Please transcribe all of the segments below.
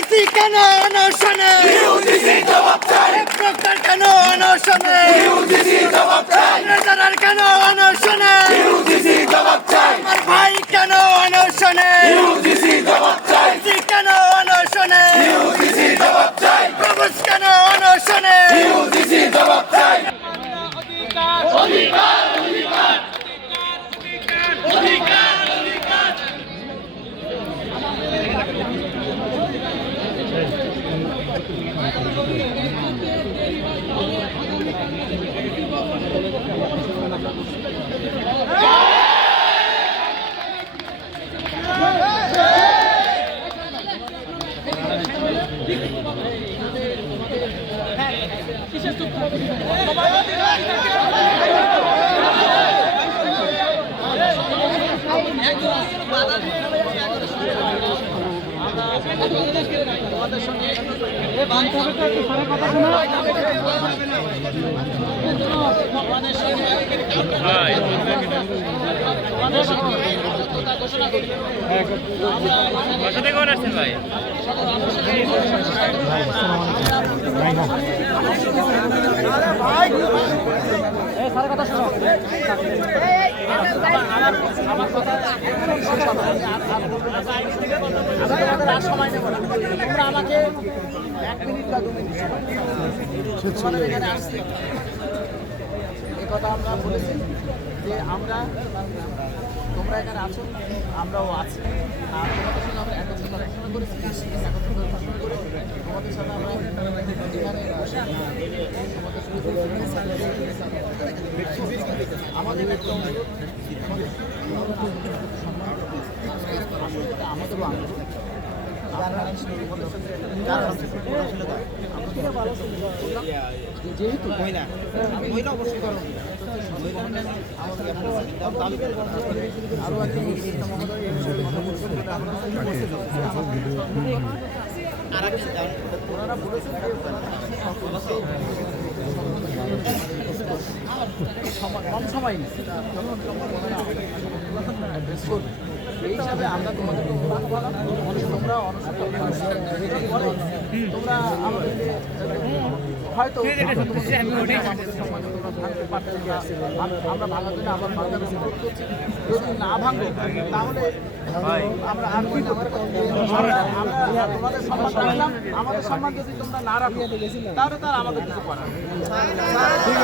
UGC কেন অনশনে? UGC জবাব চাই। প্রক্টর কেন অনশনে? ইউজিসি জবাব চাই। ট্রেজারার কেন অনশনে? ইউজিসি জবাব চাই। আমার ভাই কেন অনশনে? ইউজিসি জবাব চাই। ইউজিসি কেন অনশনে? ইউজিসি জবাব চাই। প্রভুজ কেন অনশনে? ইউজিসি জবাব চাই। বাসা থেকে আসছেন ভাই? তোমরা আমাকে 1 মিনিট বা 2 মিনিট সময় এখানে আসছি এই কথা আমরা বলেছি যে আমরা তোমরা এখানে আছো আমরাও আছি আর তোমাদের সঙ্গে আমরা একত্রে পড়াশোনা করেছি একত্রে পড়াশোনা করে তোমাদের সাথে আমরা এখানে বসে তোমাদের সঙ্গে আমাদের একটা অনুরোধ আমাদেরও আন্দোলন যেহেতু মহিলা অবশ্যই করো আরো ওনারা বলেছেন কম সময় নেই এই হিসাবে আমরা তোমাদেরকে অনুরোধ করলাম তোমরা তোমরা আমাদের হয়তো আমরা ভাঙার জন্য আবার ভাঙার অনুরোধ করছি যদি না ভাঙবো তাহলে আমরা আর কি আমরা তোমাদের সম্মান রাখলাম আমাদের সম্মান যদি তোমরা না রাখো তাহলে তার আমাদের কিছু করার ঠিক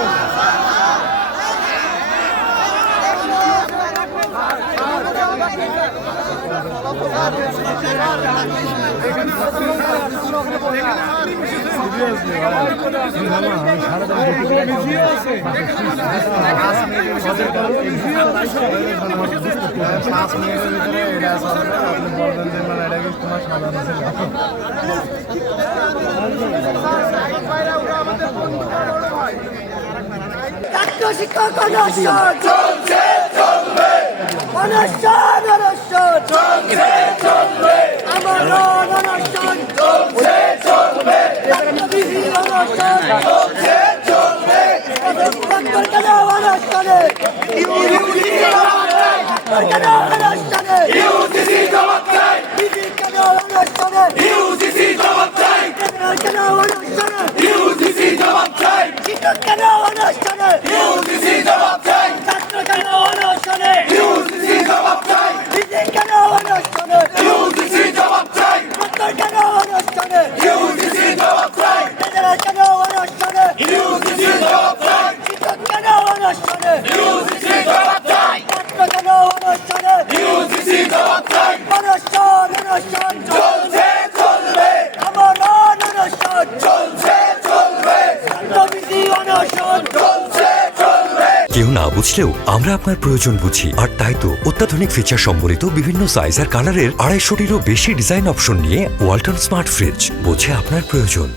শিক্ষক অনশন চলছে চলবে। অনশন অনশন চলছে চলবে। আমার অনশন চলছে চলবে। বিধি অনশন চলছে চলবে। প্রক্টর কেন অনশনে? ইউজিসি জবাব চাই। প্রক্টর কেন অনশনে? ইউজিসি জবাব চাই। বিধি কেন অনশনে? ইউজিসি জবাব চাই। ট্রেজারার কেন অনশনে? ইউজিসি জবাব চাই। শিক্ষক কেন অনশনে? ইউজিসি জবাব চাই। ছাত্র কেন অনশনে? ইউজিসি জবাব চাই। বিধি কেন অনশনে? ইউজিসি জবাব চাই। প্রক্টর কেন অনশনে? ইউজিসি জবাব চাই। ট্রেজারার কেন অনশনে? ইউজিসি জবাব চাই। শিক্ষক কেন অনশনে? ইউজিসি জবাব চাই। ছাত্র কেন অনশনে? ইউজিসি জবাব চাই। অনশন অনশন চলছে চলবে। আমার অনশন চলছে চলবে। বিধি অনশন চলছে চলবে। কেউ না বুঝলেও আমরা আপনার প্রয়োজন বুঝি, আর তাই তো অত্যাধুনিক ফিচার সম্বলিত বিভিন্ন সাইজ আর কালারের 250-টিরও বেশি ডিজাইন অপশন নিয়ে ওয়ালটন স্মার্ট ফ্রিজ বোঝে আপনার প্রয়োজন।